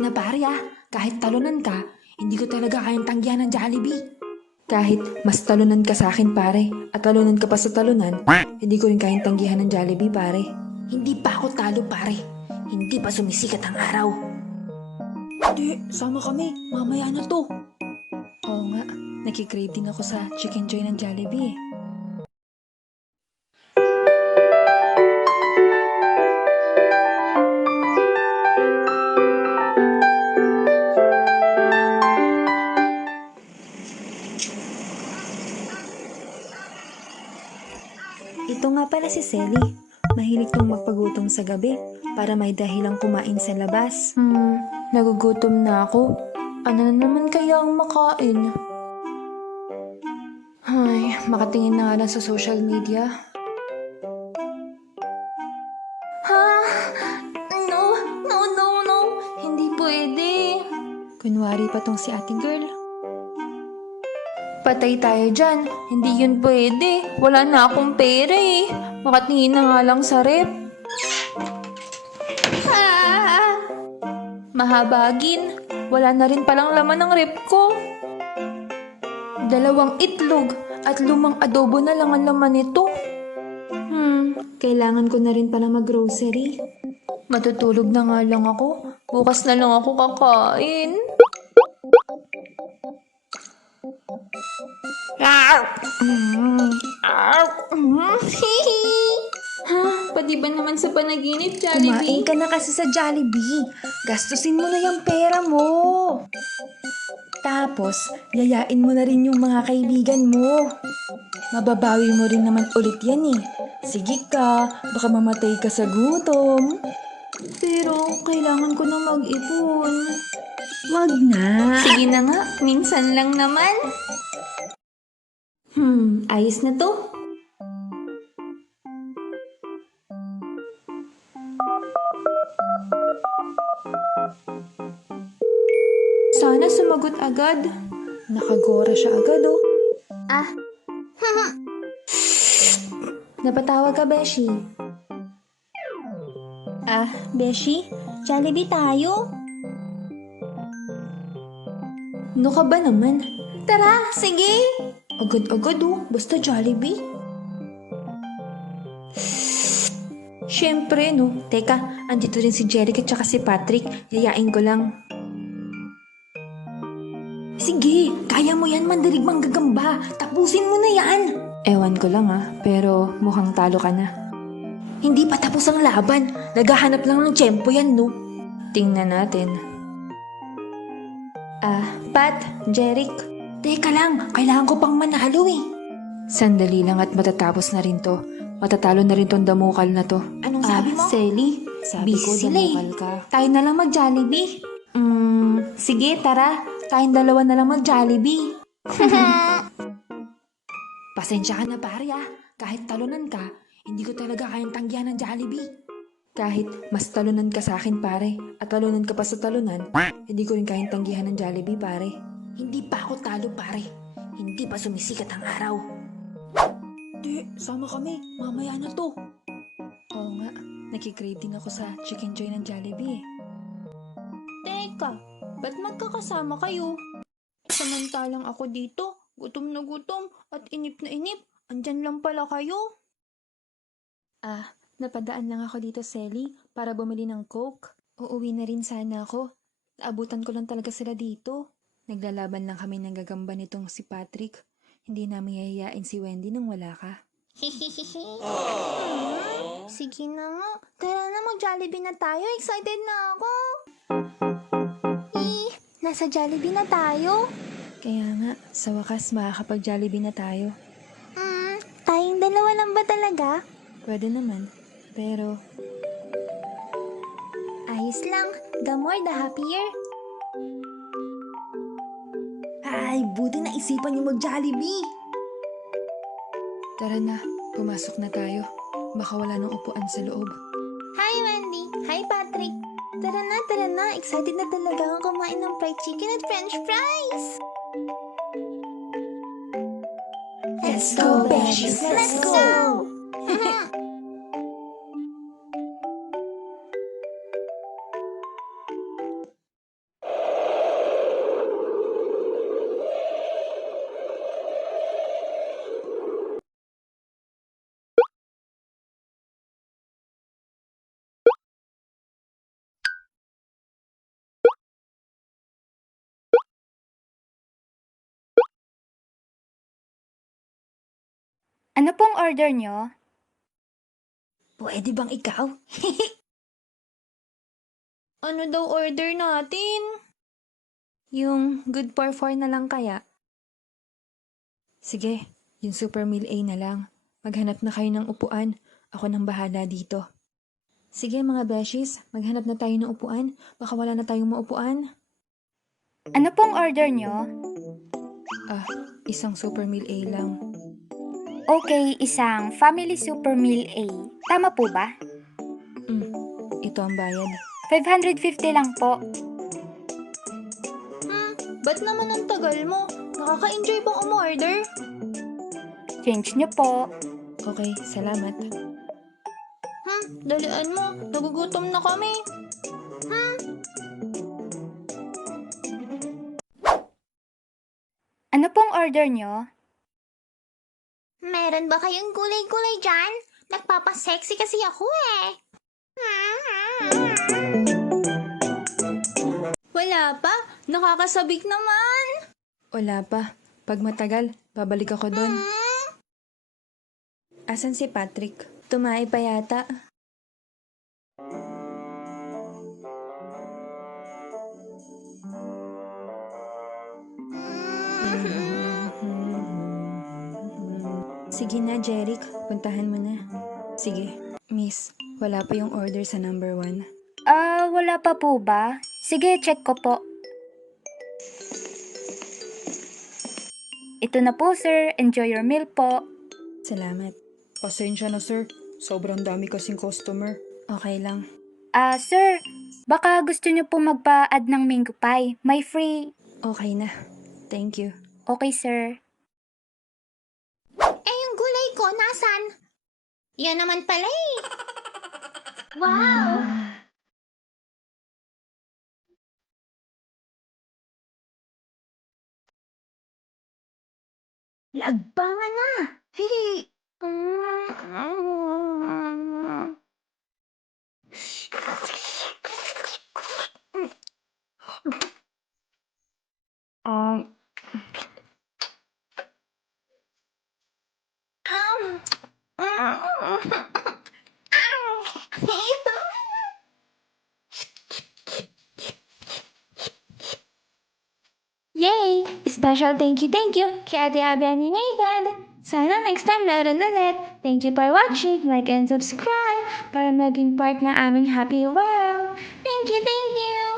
Na pare kahit talunan ka, hindi ko talaga kayang tanggihan ng Jollibee. Kahit mas talunan ka sa akin pare, at talunan ka pa sa talunan, hindi ko rin kayang tanggihan ng Jollibee pare. Hindi pa ako talo pare, hindi pa sumisikat ang araw. Hindi, sama kami, mamaya na to. Oo nga, nakikrave din ako sa Chicken Joy ng Jollibee. Ito nga pala si Selly. Mahilig tong magpagutom sa gabi para may dahilang kumain sa labas. Nagugutom na ako. Ano na naman kaya ang makain? Ay, makatingin na nga lang sa social media. Ha? No, no, no, no. Hindi pwede. Kunwari pa tong si ate girl. Patay tayo dyan. Hindi yun pwede. Wala na akong pera eh. Makatingin na nga lang sa rep. Ah! Mahabagin. Wala na rin palang laman ng rep ko. 2 itlog at 5 adobo na lang ang laman nito. Kailangan ko na rin pala mag-grocery. Matutulog na nga lang ako. Bukas na lang ako kakain. Pati ba naman sa panaginip, Jollibee? Kumain ka na kasi sa Jollibee. Gastusin mo na yung pera mo. Tapos, yayain mo na rin yung mga kaibigan mo. Mababawi mo rin naman ulit yan eh. Sige ka, baka mamatay ka sa gutom. Pero kailangan ko na mag-ipon. Wag na. Sige na nga, minsan lang naman. Ayos na to. Sana sumagot agad. Nakagora siya agad oh. Napatawag ka, Beshi. Beshi, Jollibee tayo. No ka ba naman? Tara, sige! Agad-agad oh, basta Jollibee. Siyempre no. Teka, andito rin si Jeric at saka si Patrick. Yayain ko lang. Sige, kaya mo yan, mandarig manggagamba. Tapusin mo na yan. Ewan ko lang pero mukhang talo ka na. Hindi pa tapos ang laban. Naghahanap lang ng tiyempo yan, no? Tingnan natin. Pat, Jeric. Teka lang, kailangan ko pang manalo eh. Sandali lang at matatapos na rin to. Matatalo na rin tong damukal na to. Anong sabi mo? Selly, Sabi ko, busy sila damukal ka. Tayo na lang mag-Jollibee. Sige, tara. Tayong 2 na lang mag-Jollibee. Pasensya ka na pare Kahit talunan ka, hindi ko talaga kayang tanggihan ng Jollibee. Kahit mas talunan ka sa akin pare, at talunan ka pa sa talunan, hindi ko rin kayang tanggihan ng Jollibee pare. Hindi pa ako talo pare. Hindi pa sumisikat ang araw. Di, sama kami. Mamaya na to. Oo nga, nakikrave din ako sa Chicken Joy ng Jollibee eh. Teka, ba't magkakasama kayo? Samantalang ako dito, gutom na gutom at inip na inip. Andyan lang pala kayo. Napadaan lang ako dito, Selly, para bumili ng Coke. Uuwi na rin sana ako. Naabutan ko lang talaga sila dito. Naglalaban lang kami ng gagamba nitong si Patrick. Hindi namin yayayain si Wendy nang wala ka. Sige na nga. Tara na, mag-Jollibee na tayo. Excited na ako. Nasa Jollibee na tayo. Kaya nga, sa wakas makakapag-Jollibee na tayo. Tayong 2 lang ba talaga? Pwede naman, pero Ayos lang. The more, the happier. Ay, buti na isipan niyo mag-Jollibee. tara na, pumasok na tayo. Baka wala nang upuan sa loob. Hi, Wendy. Hi, Patrick. Tara na, tara na. Excited na talaga akong kumain ng fried chicken at french fries. Let's go, Beshies, Let's go! Ano pong order nyo? Pwede bang ikaw? Ano daw order natin? Yung good for 4 na lang kaya? Sige, yung super meal A na lang. Maghanap na kayo ng upuan. Ako nang bahala dito. Sige mga beshies, maghanap na tayo ng upuan. Baka wala na tayong maupuan. Ano pong order nyo? Ah, isang super meal A lang. Okay, isang Family Super Meal A. Tama po ba? Ito ang bayad. 550 lang po. Ba't naman ang tagal mo? Nakaka-enjoy bang umorder? Change nyo po. Okay, salamat. Dalian mo. Nagugutom na kami. Ano pong order nyo? Meron ba kayong gulay-gulay dyan? Nagpapasexy kasi ako eh. Wala pa. Nakakasabik naman. Wala pa. Pag matagal, babalik ako doon. Asan si Patrick? Tumae pa yata. Sige na, Jeric. Puntahan mo na. Sige. Miss, wala pa yung order sa number 1. Wala pa po ba? Sige, check ko po. Ito na po, sir. Enjoy your meal po. Salamat. Pasensya na sir, sobrang dami kasing customer. Okay lang. Sir, baka gusto nyo po magpa-add ng mango pie. May free. Okay na. Thank you. Okay, sir. Eh, yung gulay ko, nasan? Yan naman pala eh. Wow! Lagbangan na! Hihi! Yay! Special thank you kay Ate Abby and Nathan. Sana next time meron ulit. Thank you for watching, like and subscribe para maging part ng aming happy world. Thank you, thank you!